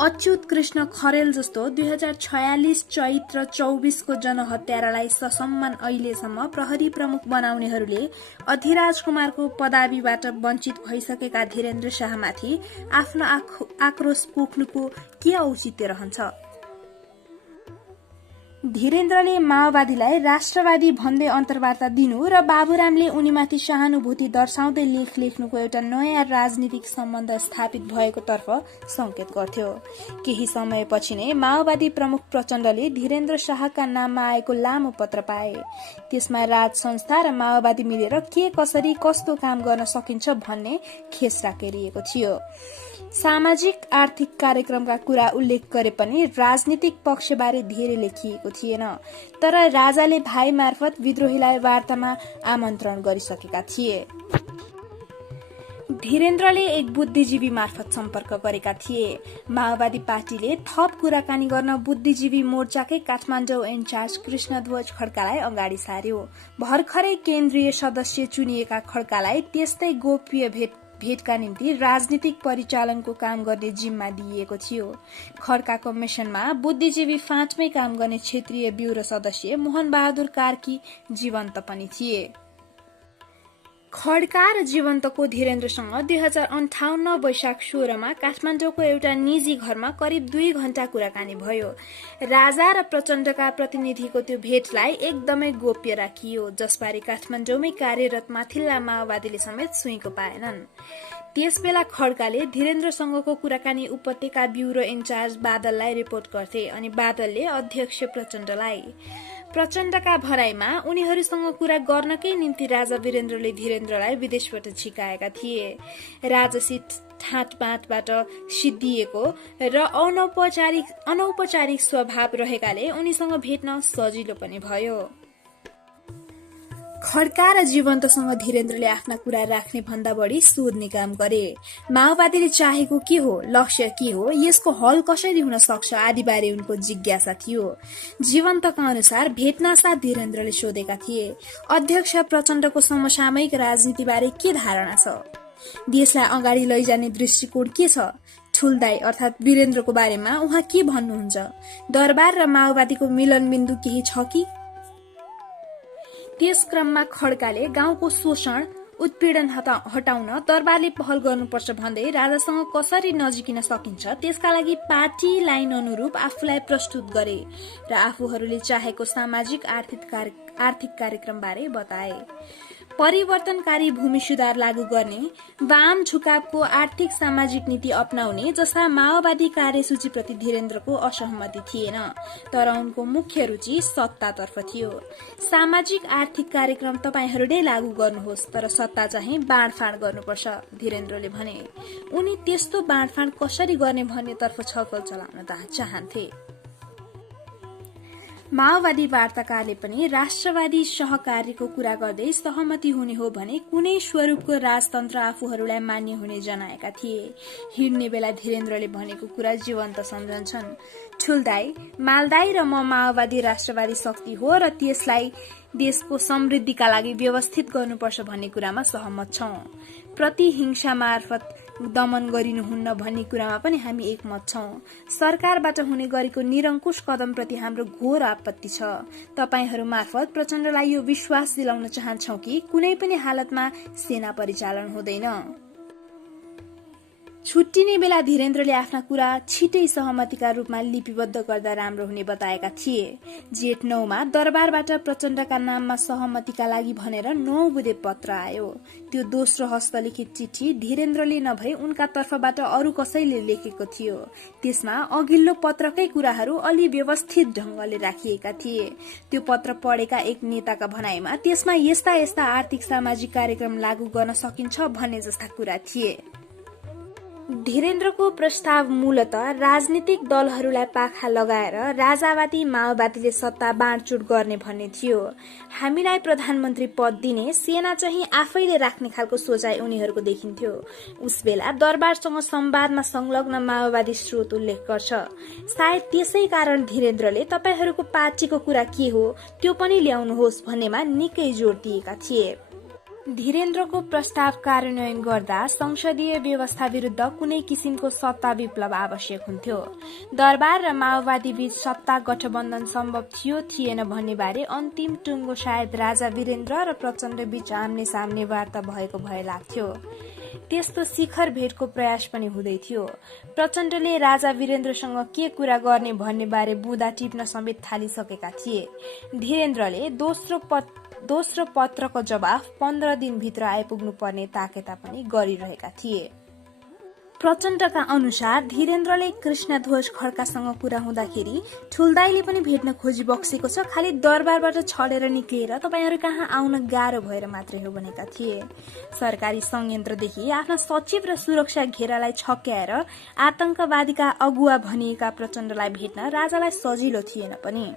अच्युत कृष्ण खरेल जस्तो 2046 चैत्र 24 को जनहत्यारालाई ससम्मान अहिलेसम्म प्रहरी प्रमुख बनाउनेहरूले अधिराज कुमारको पदावीबाट वञ्चित भइसकेका धीरेन्द्र शाहमाथि आफ्नो आक्रोश पोख्नुको के औचित्य रहन्छ? धीरेन्द्रले माओवादीलाई राष्ट्रवादी भन्दै अन्तर्वार्ता दिनु र बाबुरामले उनीमाथि सहानुभूति दर्शाउँदै लेख लेख्नुको एउटा नयाँ राजनीतिक सम्बन्ध स्थापित भएको तर्फ संकेत गर्थ्यो। केही समयपछि नै माओवादी प्रमुख प्रचण्डले धीरेन्द्र शाहका नाममा आएको लामो पत्र पाए। त्यसमा राज संस्था र माओवादी मिलेर के कसरी कस्तो काम गर्न सकिन्छ भन्ने खेसरा केरिएको थियो। सामाजिक आर्थिक कार्यक्रमका कुरा उल्लेख गरे पनि राजनीतिक पक्षबारे धेरै लेखिएको थिएन। तर राजाले भाइ मार्फत विद्रोहीलाई वार्तामा आमन्त्रण गरिसकेका थिए। धीरेन्द्रले एक बुद्धिजीवी मार्फत सम्पर्क गरेका थिए। माओवादी पार्टीले थप कुराकानी गर्न बुद्धिजीवी मोर्चाकै काठमाडौँ इन्चार्ज कृष्णध्वज खड्कालाई अगाडि सार्यो। भर्खरै केन्द्रीय सदस्य चुनिएका खड्कालाई त्यस्तै गोप्य भेट भेटका निम्ति राजनीतिक परिचालनको काम गर्ने जिम्मा दिइएको थियो। खड्काको मिसनमा बुद्धिजीवी फाँटमै काम गर्ने क्षेत्रीय ब्युरो सदस्य मोहन बहादुर कार्की जीवन्त पनि थिए। खड्का र जीवन्तको धीरेन्द्रसँग 2058 वैशाख 16 काठमाडौँको एउटा निजी घरमा करिब 2 घण्टा कुराकानी भयो। राजा र प्रचण्डका प्रतिनिधिको त्यो भेटलाई एकदमै गोप्य राखियो, जसबारे काठमाडौँमै कार्यरत माथिल्ला माओवादीले समेत सुइँको पाएनन्। त्यसबेला खड्काले धीरेन्द्रसँगको कुराकानी उपत्यका ब्युरो इन्चार्ज बादललाई रिपोर्ट गर्थे अनि बादलले अध्यक्ष प्रचण्डलाई। प्रचण्डका भराइमा उनीहरूसँग कुरा गर्नकै निम्ति राजा वीरेन्द्रले धीरेन्द्रलाई विदेशबाट झिकाएका थिए। राजसी ठाँटबाँटबाट सिद्धिएको र अनौपचारिक स्वभाव रहेकाले उनीसँग भेट्न सजिलो पनि भयो। खड्का र जीवन्तसँग धीरेन्द्रले आफ्ना कुरा राख्ने भन्दा बढी सोध्ने काम गरे। माओवादीले चाहेको के हो, लक्ष्य के हो, यसको हल कसरी हुन सक्छ आदि बारे उनको जिज्ञासा थियो। जीवन्तका अनुसार भेट्नासाथ धीरेन्द्रले सोधेका थिए, अध्यक्ष प्रचण्डको समसामयिक राजनीतिबारे के धारणा छ, देशलाई अगाडि लैजाने दृष्टिकोण के छ, ठुलदाई अर्थात् वीरेन्द्रको बारेमा उहाँ के भन्नुहुन्छ, दरबार र माओवादीको मिलनबिन्दु केही छ कि। त्यस क्रममा खड्काले गाउँको शोषण उत्पीडन हटाउन दरबारले पहल गर्नुपर्छ भन्दै राजासँग कसरी नजिकिन सकिन्छ त्यसका लागि पार्टी लाइन अनुरूप आफूलाई प्रस्तुत गरे र आफूहरूले चाहेको सामाजिक आर्थिक कार्यक्रमबारे बताए। परिवर्तनकारी भूमि सुधार लागू गर्ने, वाम झुकावको आर्थिक सामाजिक नीति अपनाउने जस्ता माओवादी कार्यसूचीप्रति धीरेन्द्रको असहमति थिएन, तर उनको मुख्य रुचि सत्तातर्फ थियो। सामाजिक आर्थिक कार्यक्रम तपाईहरूले लागू गर्नुहोस्, तर सत्ता चाहिँ बाँडफाँड गर्नुपर्छ, धीरेन्द्रले भने। उनी त्यस्तो बाँडफाँड कसरी गर्ने भन्नेतर्फ छलफल चलाउन चाहन्थे। माओवादी वार्ताकारले पनि राष्ट्रवादी सहकार्यको कुरा गर्दै सहमति हुने हो भने कुनै स्वरूपको राजतन्त्र आफूहरूलाई मान्य हुने जनाएका थिए। हिँड्ने बेला धीरेन्द्रले भनेको कुरा जीवन्त सम्झन्छन्। ठुलदाई, मालदाई र म माओवादी राष्ट्रवादी शक्ति हो र त्यसलाई देशको समृद्धिका लागि व्यवस्थित गर्नुपर्छ भन्ने कुरामा सहमत छौं। प्रतिहिंसा मार्फत दमन गरिनुहुन्न भन्ने कुरामा पनि हामी एकमत छौं। सरकारबाट हुने गरेको निरंकुश कदमप्रति हाम्रो घोर आपत्ति छ। तपाईहरू मार्फत प्रचण्डलाई यो विश्वास दिलाउन चाहन्छौं कि कुनै पनि हालतमा सेना परिचालन हुँदैन। छुट्टिने बेला धीरेन्द्रले आफ्ना कुरा छिटै सहमतिका रूपमा लिपिबद्ध गर्दा राम्रो हुने बताएका थिए। जेठ 9 दरबारबाट प्रचण्डका नाममा सहमतिका लागि भनेर 9 बुँदे पत्र आयो। त्यो दोस्रो हस्तलिखित चिठी धीरेन्द्रले नभई उनका तर्फबाट अरू कसैले लेखेको थियो। त्यसमा अघिल्लो पत्रकै कुराहरू अलि व्यवस्थित ढंगले राखिएका थिए। त्यो पत्र पढेका एक नेताका भनाइमा त्यसमा यस्ता यस्ता आर्थिक सामाजिक कार्यक्रम लागू गर्न सकिन्छ भन्ने जस्ता कुरा थिए। धीरेन्द्रको प्रस्ताव मूलतः राजनीतिक दलहरूलाई पाखा लगाएर राजावादी माओवादीले सत्ता बाँडचुट गर्ने भन्ने थियो। हामीलाई प्रधानमन्त्री पद दिने, सेना चाहिँ आफैले राख्ने खालको सोचाइ उनीहरूको देखिन्थ्यो। उसबेला दरबारसँग संवादमा संलग्न माओवादी स्रोत उल्लेख गर्छ। सायद त्यसै कारण धीरेन्द्रले तपाईहरूको पार्टीको कुरा के हो त्यो पनि ल्याउनुहोस् भन्नेमा निकै जोड दिएका थिए। धीरेन्द्रको प्रस्ताव कार्यान्वयन गर्दा संसदीय व्यवस्था विरुद्ध कुनै किसिमको सत्ता विप्लव आवश्यक हुन्थ्यो। दरबार र माओवादी बीच सत्ता गठबन्धन सम्भव थियो थिएन भन्ने बारे अन्तिम टुङ्गो सायद राजा वीरेन्द्र र प्रचण्ड बीच आम्ने सामने वार्ता भएको भए लाग्थ्यो। त्यस्तो शिखर भेटको प्रयास पनि हुँदै थियो। प्रचण्डले राजा वीरेन्द्रसँग के कुरा गर्ने भन्ने बारे बुँदा टिप्न समेत थालिसकेका थिए। धीरेन्द्रले दोस्रो पत्रको जवाफ 15 दिनभित्र आइपुग्नु पर्ने ताकेता पनि गरिरहेका थिए। प्रचण्डका अनुसार धीरेन्द्रले कृष्णध्वज खड्कासँग कुरा हुँदाखेरि ठुलदाईले पनि भेट्न खोजी बक्सेको छ, खालि दरबारबाट छडेर निक्लिएर तपाईहरू कहाँ आउन गाह्रो भएर मात्रै हो भनेका थिए। सरकारी संयन्त्रदेखि आफ्ना सचिव र सुरक्षा घेरालाई छक्क्याएर आतंकवादीका अगुवा भनिएका प्रचण्डलाई भेट्न राजालाई सजिलो थिएन पनि।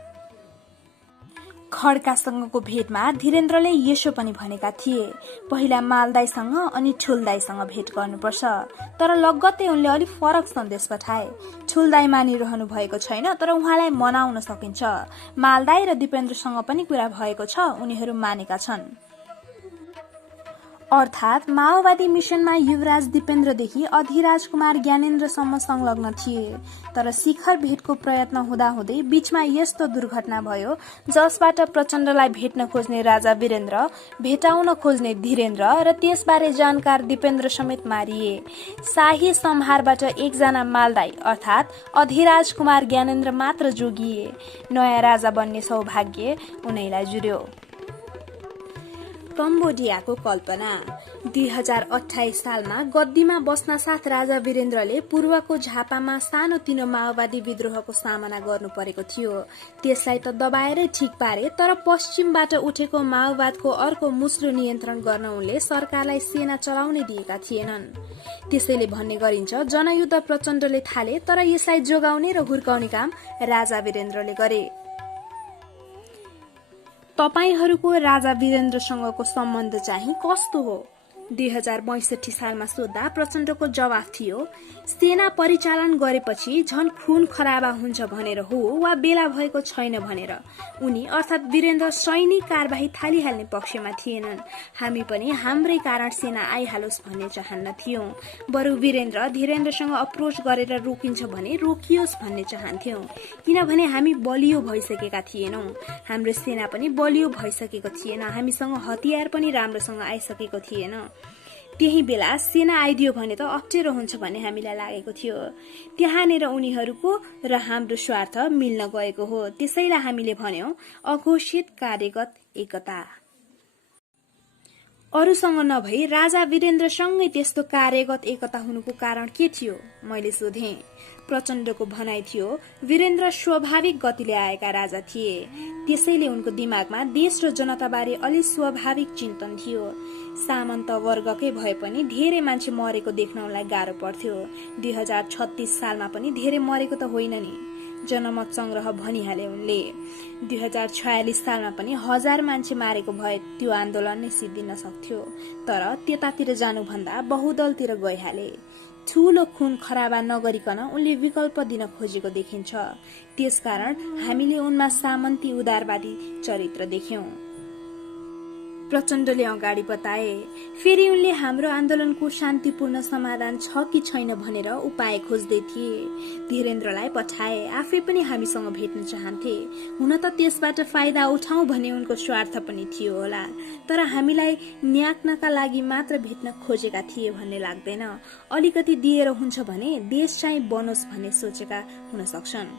खड्कासँगको भेटमा धीरेन्द्रले यसो पनि भनेका थिए, पहिला मालदाईसँग अनि ठुलदाईसँग भेट गर्नुपर्छ। तर लगत्तै उनले अलि फरक सन्देश पठाए। ठुलदाई मानिरहनु भएको छैन, तर उहाँलाई मनाउन सकिन्छ। मालदाई र दिपेन्द्रसँग पनि कुरा भएको छ, उनीहरू मानेका छन्। अर्थात् माओवादी मिशनमा युवराज दिपेन्द्रदेखि अधिराज कुमार ज्ञानेन्द्रसम्म संलग्न थिए। तर शिखर भेटको प्रयत्न हुँदाहुँदै बीचमा यस्तो दुर्घटना भयो जसबाट प्रचण्डलाई भेट्न खोज्ने राजा वीरेन्द्र, भेटाउन खोज्ने धीरेन्द्र र त्यसबारे जानकार दिपेन्द्र समेत मारिए। शाही सम्हारबाट एकजना मालदाई अर्थात् अधिराज कुमार ज्ञानेन्द्र मात्र जोगिए। नयाँ राजा बन्ने सौभाग्य उनैलाई जुर्यो। कम्बोडियाको कल्पना 2028 सालमा गद्दीमा बस्न साथ राजा वीरेन्द्रले पूर्वको झापामा सानोतिनो माओवादी विद्रोहको सामना गर्नु परेको थियो। त्यसलाई त दबाएरै ठिक पारे, तर पश्चिमबाट उठेको माओवादको अर्को मुस्लो नियन्त्रण गर्न उनले सरकारलाई सेना चलाउनै दिएका थिएनन्। त्यसैले भन्ने गरिन्छ जनयुद्ध प्रचण्डले थाले, तर यसलाई जोगाउने र हुर्काउने काम राजा वीरेन्द्रले गरे। तपाईहरूको राजा वीरेन्द्रसँगको सम्बन्ध चाहिँ कस्तो हो? 2062 सालमा सोद्धा प्रचण्डको जवाफ थियो, सेना परिचालन गरेपछि झन खुन खराबा हुन्छ भनेर हो वा बेला भएको छैन भनेर। उनी अर्थात् वीरेन्द्र सैनिक कारबाही थालिहाल्ने पक्षमा थिएनन्। हामी पनि हाम्रै कारण सेना आइहालोस् भन्ने चाहन्न थियौं। बरु वीरेन्द्र धीरेन्द्रसँग अप्रोच गरेर रोकिन्छ भने रोकियोस् भन्ने चाहन्थ्यौं, किनभने हामी बलियो भइसकेका थिएनौं। हाम्रो सेना पनि बलियो भइसकेको थिएन, हामीसँग हतियार पनि राम्रोसँग आइसकेको थिएन। त्यही बेला सेना आइदियो भने त अप्ठ्यारो हुन्छ भन्ने हामीलाई लागेको थियो। त्यहाँनिर उनीहरूको र हाम्रो स्वार्थ मिल्न गएको हो। त्यसैले हामीले भन्यौं अघोषित कार्यगत एकता। अरूसँग नभई राजा वीरेन्द्रसँगै त्यस्तो कार्यगत एकता हुनुको कारण के थियो? मैले सोधेँ। प्रचण्डको भनाइ थियो वीरेन्द्र स्वाभाविक गतिले आएका राजा थिए, त्यसैले उनको दिमागमा देश र जनताबारे अलि स्वाभाविक चिन्तन थियो। सामन्त वर्गकै भए पनि धेरै मान्छे मरेको देख्न उनलाई गाह्रो पर्थ्यो। 2036 सालमा पनि धेरै मरेको त होइन नि, जनमत संग्रह भनिहाले उनले। 2046 सालमा पनि 1000 मान्छे मारेको भए त्यो आन्दोलन नै सिद्धिन सक्थ्यो, तर त्यतातिर जानुभन्दा बहुदलतिर गइहाले। ठूलो खुन खराबा नगरिकन उनले विकल्प दिन खोजेको देखिन्छ। त्यसकारण हामीले उनमा सामन्ती उदारवादी चरित्र देख्यौं। प्रचण्डले अगाडि बताए। फेरि उनले हाम्रो आन्दोलनको शान्तिपूर्ण समाधान छ कि छैन भनेर उपाय खोज्दै थिए। धीरेन्द्रलाई पठाए, आफै पनि हामीसँग भेट्न चाहन्थे। हुन त त्यसबाट फाइदा उठाउँ भन्ने उनको स्वार्थ पनि थियो होला, तर हामीलाई न्याक्नका लागि मात्र भेट्न खोजेका थिए भन्ने लाग्दैन। अलिकति दिएर हुन्छ भने देश चाहिँ बनोस् भन्ने सोचेका हुन सक्छन्।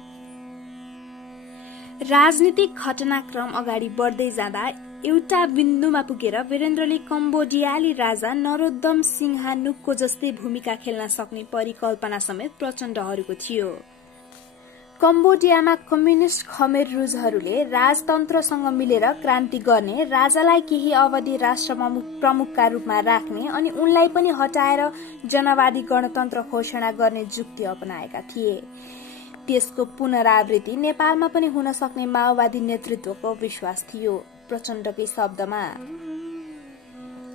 राजनीतिक घटनाक्रम अगाडि बढ्दै जाँदा एउटा बिन्दुमा पुगेर वीरेन्द्रले कम्बोडियाली राजा नरोत्तम सिंहानुकको जस्तै भूमिका खेल्न सक्ने परिकल्पना समेत प्रचण्डहरूको थियो। कम्बोडियामा कम्युनिस्ट खमेर रुजहरूले राजतन्त्रसँग मिलेर क्रान्ति गर्ने, राजालाई केही अवधि राष्ट्र प्रमुखका रूपमा राख्ने अनि उनलाई पनि हटाएर जनवादी गणतन्त्र घोषणा गर्ने जुक्ति अपनाएका थिए। त्यसको पुनरावृत्ति नेपालमा पनि हुन सक्ने माओवादी नेतृत्वको विश्वास थियो। प्रचण्डकै शब्दमा,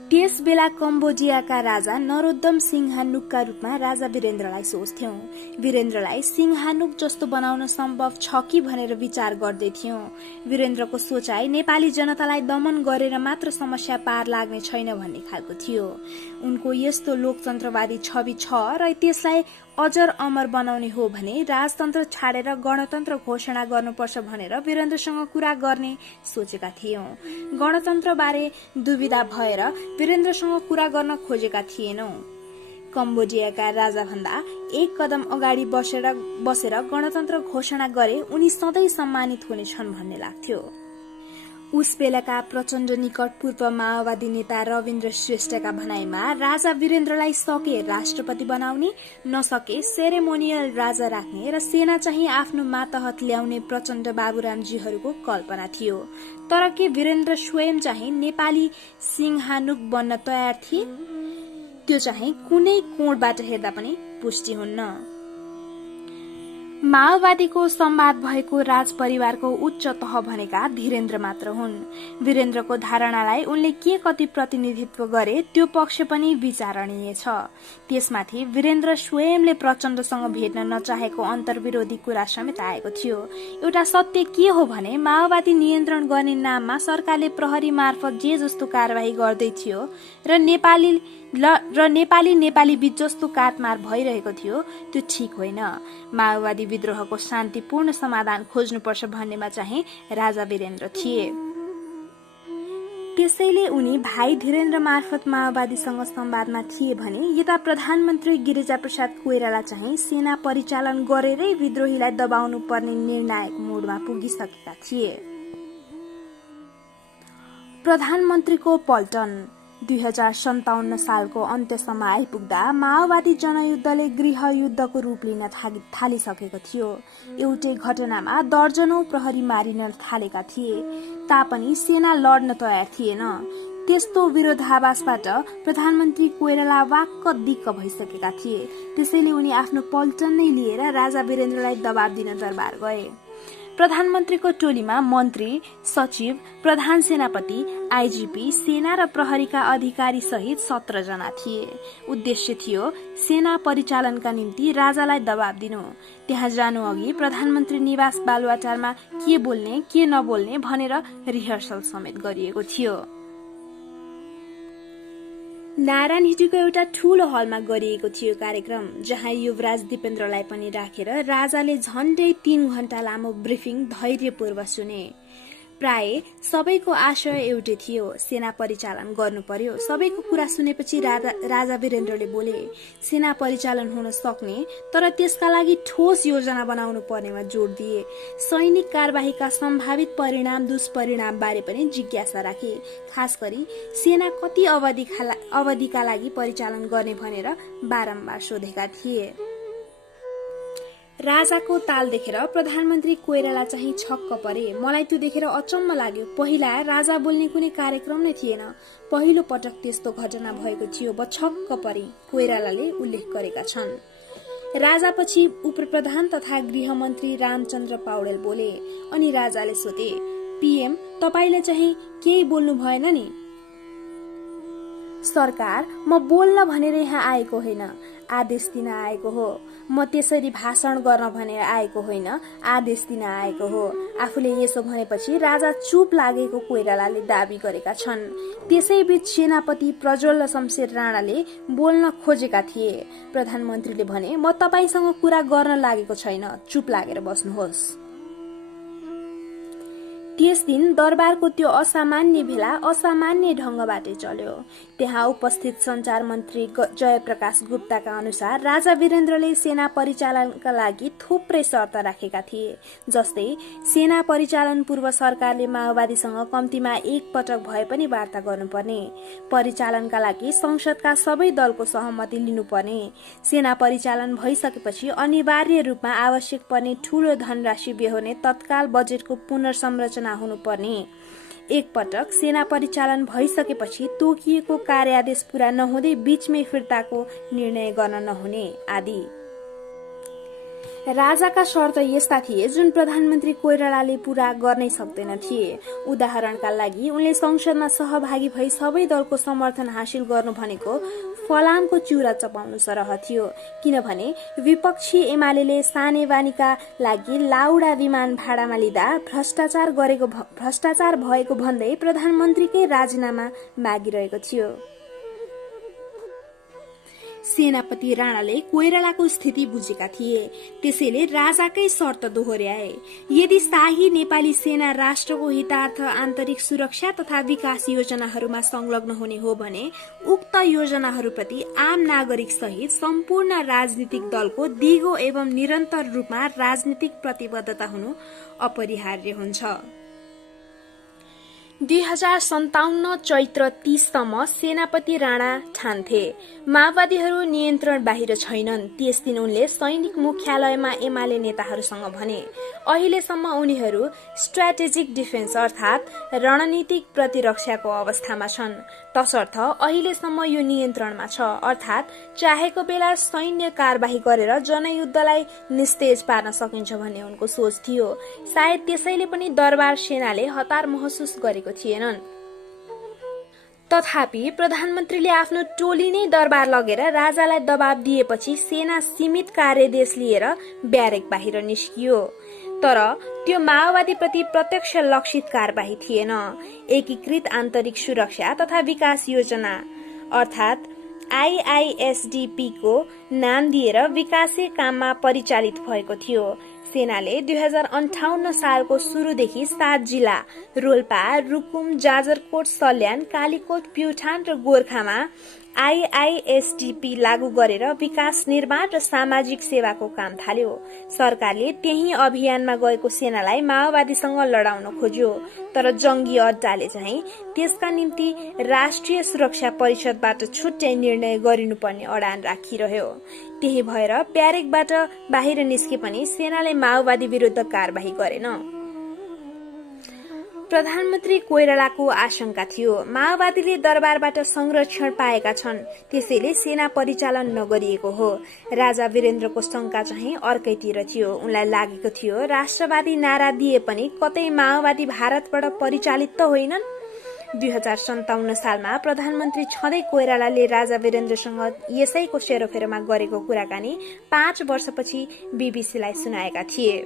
त्यस बेला कम्बोडियाका राजा नरोत्तम सिंहानुकका रूपमा राजा वीरेन्द्रलाई सोच्थ्यौं। वीरेन्द्रलाई सिंहानुक जस्तो बनाउन सम्भव छ कि भनेर विचार गर्दै थियौं। वीरेन्द्रको सोचाइ नेपाली जनतालाई दमन गरेर मात्र समस्या पार लाग्ने छैन भन्ने खालको थियो। उनको यस्तो लोकतन्त्रवादी छवि छ र त्यसलाई अजर अमर बनाउने हो भने राजतन्त्र छाडेर गणतन्त्र घोषणा गर्नुपर्छ भनेर वीरेन्द्रसँग कुरा गर्ने सोचेका थियौं। गणतन्त्र बारे दुविधा भएर वीरेन्द्रसँग कुरा गर्न खोजेका थिएनौं। कम्बोडियाका राजा भन्दा एक कदम अगाडि बसेर गणतन्त्र घोषणा गरे उनी सधैँ सम्मानित हुनेछन् भन्ने लाग्थ्यो। उस बेलाका प्रचण्ड निकट पूर्व माओवादी नेता रविन्द्र श्रेष्ठका भनाइमा राजा वीरेन्द्रलाई सके राष्ट्रपति बनाउने, नसके सेरेमोनियल राजा राख्ने र सेना चाहिँ आफ्नो मातहत ल्याउने प्रचण्ड बाबुरामजीहरूको कल्पना थियो। तर के वीरेन्द्र स्वयं चाहिँ नेपाली सिंहानुक बन्न तयार थिए? त्यो चाहिँ कुनै कोणबाट हेर्दा पनि पुष्टि हुन्न। माओवादीको संवाद भएको राज परिवारको उच्च तह भनेका धीरेन्द्र मात्र हुन्। वीरेन्द्रको धारणालाई उनले के कति प्रतिनिधित्व गरे त्यो पक्ष पनि विचारणीय छ। त्यसमाथि वीरेन्द्र स्वयंले प्रचण्डसँग भेट्न नचाहेको अन्तर्विरोधी कुरा समेत आएको थियो। एउटा सत्य के हो भने माओवादी नियन्त्रण गर्ने नाममा सरकारले प्रहरी मार्फत जे जस्तो कार्यवाही गर्दै थियो र नेपाली बीच जस्तो काटमार भइरहेको थियो त्यो ठीक होइन। माओवादी विद्रोहको शान्तिपूर्ण समाधान खोज्नुपर्छ भन्नेमा चाहिँ राजा वीरेन्द्र थिए। त्यसैले उनी भाइ धीरेन्द्र मार्फत माओवादीसँग संवादमा थिए भने यता प्रधानमन्त्री गिरिजाप्रसाद कोइराला चाहिँ सेना परिचालन गरेरै विद्रोहीलाई दबाउनु पर्ने निर्णायक मोडमा पुगिसकेका थिए। प्रधानमन्त्रीको पल्टन 2057 सालको अन्त्यसम्म आइपुग्दा माओवादी जनयुद्धले गृहयुद्धको रूप लिन थालिसकेको थियो। एउटै घटनामा दर्जनौं प्रहरी मारिन थालेका थिए तापनि सेना लड्न तयार थिएन। त्यस्तो विरोधाभासबाट प्रधानमन्त्री कोइराला वाक्क दिक्क भइसकेका थिए। त्यसैले उनी आफ्नो पल्टन नै लिएर राजा वीरेन्द्रलाई दबाब दिन दरबार गए। प्रधानमन्त्रीको टोलीमा मन्त्री, सचिव, प्रधान सेनापति, आइजिपी, सेना र प्रहरीका अधिकारी सहित 17 जना थिए। उद्देश्य थियो सेना परिचालनका निम्ति राजालाई दबाब दिनु। त्यहाँ जानु अघि प्रधानमन्त्री निवास बालुवाटारमा के बोल्ने के नबोल्ने भनेर रिहर्सल समेत गरिएको थियो। नारायण हिटीको एउटा ठूलो हलमा गरिएको थियो कार्यक्रम, जहाँ युवराज दिपेन्द्रलाई पनि राखेर राजाले झण्डै 3 घण्टा लामो ब्रिफिङ धैर्यपूर्वक सुने। प्राय सबैको आशय एउटै थियो, सेना परिचालन गर्नु पर्यो। सबैको कुरा सुनेपछि राजा वीरेन्द्रले बोले, सेना परिचालन हुन सक्ने तर त्यसका लागि ठोस योजना बनाउनु पर्नेमा जोड दिए। सैनिक कार्यवाहीका सम्भावित परिणाम दुष्परिणाम बारे पनि जिज्ञासा राखे। खास गरी सेना कति अवधिका लागि परिचालन गर्ने भनेर बारम्बार सोधेका थिए। राजाको ताल देखेर प्रधानमन्त्री कोइराला चाहिँ छक्क परे। मलाई त्यो देखेर अचम्म लाग्यो। पहिला राजा बोल्ने कुनै कार्यक्रम नै थिएन। पहिलो पटक त्यस्तो घटना भएको थियो। म छक्क परे, कोइरालाले उल्लेख गरेका छन्। राजापछि उपप्रधान तथा गृहमन्त्री रामचन्द्र पौडेल बोले। अनि राजाले सोधे, पीएम तपाईले चाहिँ केही बोल्नु भएन नि? सरकार, म बोल्न भनेर यहाँ आएको होइन, आदेश दिन आएको हो। म त्यसरी भाषण गर्न भनेर आएको होइन, आदेश दिन आएको हो। आफूले यसो भनेपछि राजा चुप लागेको कोइरालाले दाबी गरेका छन्। त्यसैबीच सेनापति प्रज्वल शमशेर राणाले बोल्न खोजेका थिए। प्रधानमन्त्रीले भने, म तपाईसँग कुरा गर्न लागेको छैन, चुप लागेर बस्नुहोस्। त्यस दिन दरबारको त्यो असामान्य भेला असामान्य ढंगबाटै चल्यो। त्यहाँ उपस्थित संचार मन्त्री जयप्रकाश गुप्ताका अनुसार राजा वीरेन्द्रले सेना परिचालनका लागि थुप्रै शर्त राखेका थिए। जस्तै सेना परिचालन पूर्व सरकारले माओवादीसँग कम्तीमा 1 पटक भए पनि वार्ता गर्नुपर्ने, परिचालनका लागि संसदका सबै दलको सहमति लिनुपर्ने, सेना परिचालन भइसकेपछि अनिवार्य रूपमा आवश्यक पर्ने ठूलो धनराशि बेहोर्ने तत्काल बजेटको पुनर्संरचना हुनुपर्ने, एक पटक सेना परिचालन भइसकेपछि तोकिएको कार्यादेश पूरा नहुँदै बीचमै फिर्ताको निर्णय गर्न नहुने आदि। राजाका शर्त यस्ता थिए जुन प्रधानमन्त्री कोइरालाले पूरा गर्नै सक्दैन थिए। उदाहरणका लागि उनले संसदमा सहभागी भई सबै दलको समर्थन हासिल गर्नु भनेको फलामको चिउरा चपाउनु सरह थियो। किनभने विपक्षी एमालेले सानेबानीका लागि लाउडा विमान भाडामा लिँदा भ्रष्टाचार भएको भन्दै प्रधानमन्त्रीकै राजीनामा मागिरहेको थियो। सेनापति राणाले कोइरालाको स्थिति बुझेका थिए। त्यसैले राजाकै शर्त दोहोर्याए। यदि शाही नेपाली सेना राष्ट्रको हितार्थ आन्तरिक सुरक्षा तथा विकास योजनाहरूमा संलग्न हुने हो भने उक्त योजनाहरूप्रति आम नागरिक सहित सम्पूर्ण राजनीतिक दलको दिगो एवं निरन्तर रूपमा राजनीतिक प्रतिबद्धता हुनु अपरिहार्य हुन्छ। 2057 चैत्र 30 सम्म सेनापति राणा ठान्थे माओवादीहरू नियन्त्रण बाहिर छैनन्। त्यस दिन उनले सैनिक मुख्यालयमा एमाले नेताहरूसँग भने अहिलेसम्म उनीहरू स्ट्राटेजिक डिफेन्स अर्थात् रणनीतिक प्रतिरक्षाको अवस्थामा छन्, तसर्थ अहिलेसम्म यो नियन्त्रणमा छ, अर्थात् चाहेको बेला सैन्य कारबाही गरेर जनयुद्धलाई निस्तेज पार्न सकिन्छ भन्ने उनको सोच थियो। सायद त्यसैले पनि दरबार सेनाले हतार महसुस गरेको थिएनन्। तथापि प्रधानमन्त्रीले आफ्नो टोली नै दरबार लगेर राजालाई दबाब दिएपछि सेना सीमित कार्यदेश लिएर ब्यारेक बाहिर निस्कियो। तर त्यो माओवादीप्रति प्रत्यक्ष लक्षित कारबाही थिएन। एकीकृत आन्तरिक सुरक्षा तथा विकास योजना अर्थात् IISDP को नाम दिएर विकासे काममा परिचालित भएको थियो। सेनाले 2058 सालको सुरुदेखि 7 जिल्ला रोल्पा, रुकुम, जाजरकोट, सल्यान, कालीकोट, प्युठान र गोर्खामा IISDP लागू गरेर विकास निर्माण र सामाजिक सेवाको काम थाल्यो। सरकारले त्यही अभियानमा गएको सेनालाई माओवादीसँग लडाउन खोज्यो, तर जंगी अड्डाले चाहिँ त्यसका निम्ति राष्ट्रिय सुरक्षा परिषदबाट छुट्टै निर्णय गरिनुपर्ने अडान राखिरह्यो। त्यही भएर ब्यारेकबाट बाहिर निस्के पनि सेनाले माओवादी विरुद्ध कारबाही गरेन। प्रधानमन्त्री कोइरालाको आशंका थियो माओवादीले दरबारबाट संरक्षण पाएका छन्, त्यसैले सेना परिचालन नगरिएको हो। राजा वीरेन्द्रको शंका चाहिँ अर्कैतिर थियो। उनलाई लागेको थियो राष्ट्रवादी नारा दिए पनि कतै माओवादी भारतबाट परिचालित त होइनन्। 2057 सालमा प्रधानमन्त्री छँदै कोइरालाले राजा वीरेन्द्रसँग यसैको सेरोफेरोमा गरेको कुराकानी 5 वर्षपछि बीबीसीलाई सुनाएका थिए।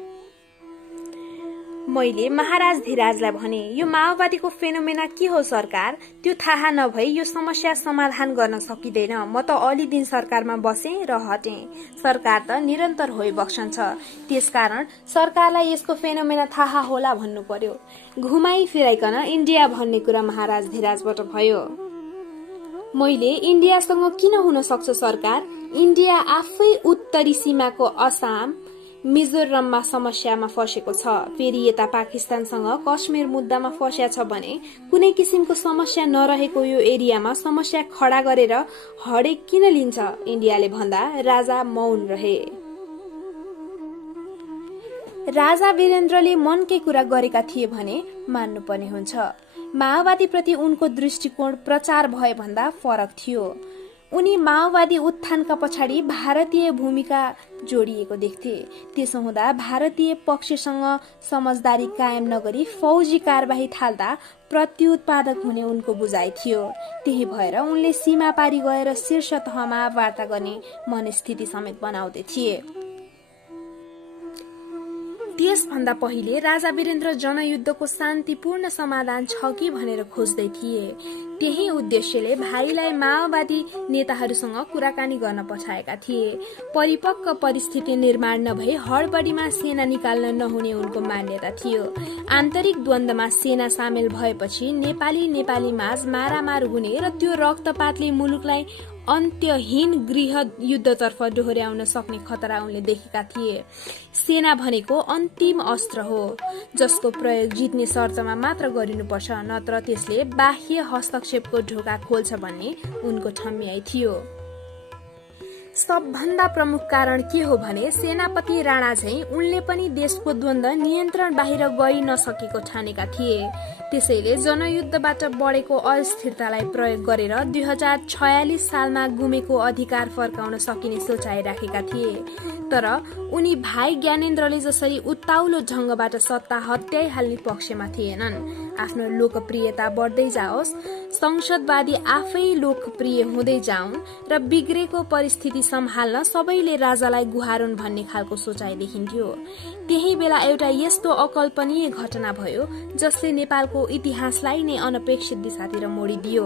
मैले महाराज धिराजलाई भने यो माओवादीको फेनोमेना के हो सरकार, त्यो थाहा नभई यो समस्या समाधान गर्न सकिँदैन। म त अलि दिन सरकारमा बसे र हटे। सरकार त निरन्तर होइबक्सन्छ, त्यसकारण सरकारलाई यसको फेनोमेना थाहा होला भन्नु पर्यो। घुमाई फिराइकन इन्डिया भन्ने कुरा महाराज धिराजबाट भयो। मैले इन्डियासँग किन हुन सक्छ सरकार, इन्डिया आफै उत्तरी सीमाको असम मिजोरममा समस्यामा फसेको छ, फेरि यता पाकिस्तानसँग कश्मीर मुद्दामा फस्या छ भने कुनै किसिमको समस्या नरहेको यो एरियामा समस्या खडा गरेर हडेक किन लिन्छ, इन्डियाले भन्दा राजा मौन रहे। राजा वीरेन्द्रले मनकै कुरा गरेका थिए भने मान्नुपर्ने हुन्छ। माओवादी प्रति उनको दृष्टिकोण प्रचार भए भन्दा फरक थियो। उनी माओवादी उत्थानका पछाडि भारतीय भूमिका जोडिएको देख्थे। त्यसो हुँदा भारतीय पक्षसँग समझदारी कायम नगरी फौजी कारबाही थाल्दा प्रत्युत्पादक हुने उनको बुझाइ थियो। त्यही भएर उनले सीमा पारी गएर शीर्ष तहमा वार्ता गर्ने मनस्थिति समेत बनाउँदै थिए। त्यसभन्दा पहिले राजा वीरेन्द्र जनयुद्धको शान्तिपूर्ण समाधान छ कि भनेर खोज्दै थिए। त्यही उद्देश्यले भाइलाई माओवादी नेताहरूसँग कुराकानी गर्न पठाएका थिए। परिपक्व परिस्थिति निर्माण नभई हडबडीमा सेना निकाल्न नहुने उनको मान्यता थियो। आन्तरिक द्वन्द्वमा सेना सामेल भएपछि नेपाली माझ मारामार हुने र त्यो रक्तपातले मुलुकलाई अन्त्यहीन गृह युद्धतर्फ डोहोर्याउन सक्ने खतरा उनले देखेका थिए। सेना भनेको अन्तिम अस्त्र हो, जसको प्रयोग जित्ने शर्तमा मात्र गरिनुपर्छ, नत्र त्यसले बाह्य हस्तक्षेपको ढोका खोल्छ भन्ने उनको ठम्याइ थियो। सबभन्दा प्रमुख कारण के हो भने सेनापति राणा चाहिँ उनले पनि देशको द्वन्द्व नियन्त्रण बाहिर गइ नसकेको ठानेका थिए। त्यसैले जनयुद्धबाट बढेको अस्थिरतालाई प्रयोग गरेर 2046 सालमा गुमेको अधिकार फर्काउन सकिने सोचाइ राखेका थिए। तर उनी भाइ ज्ञानेन्द्रले जसरी उत्ताउलो ढंगबाट सत्ता हत्याइहाल्ने पक्षमा थिएनन्। आफ्नो लोकप्रियता बढ्दै जाओस्, संसदवादी आफै लोकप्रिय हुँदै जाउन् र बिग्रेको परिस्थिति सम्हाल्न सबैले राजालाई गुहारुन् भन्ने खालको सोचाइ देखिन्थ्यो। त्यही बेला एउटा यस्तो अकल्पनीय घटना भयो जसले नेपालको इतिहासलाई नै अनपेक्षित दिशातिर मोडिदियो।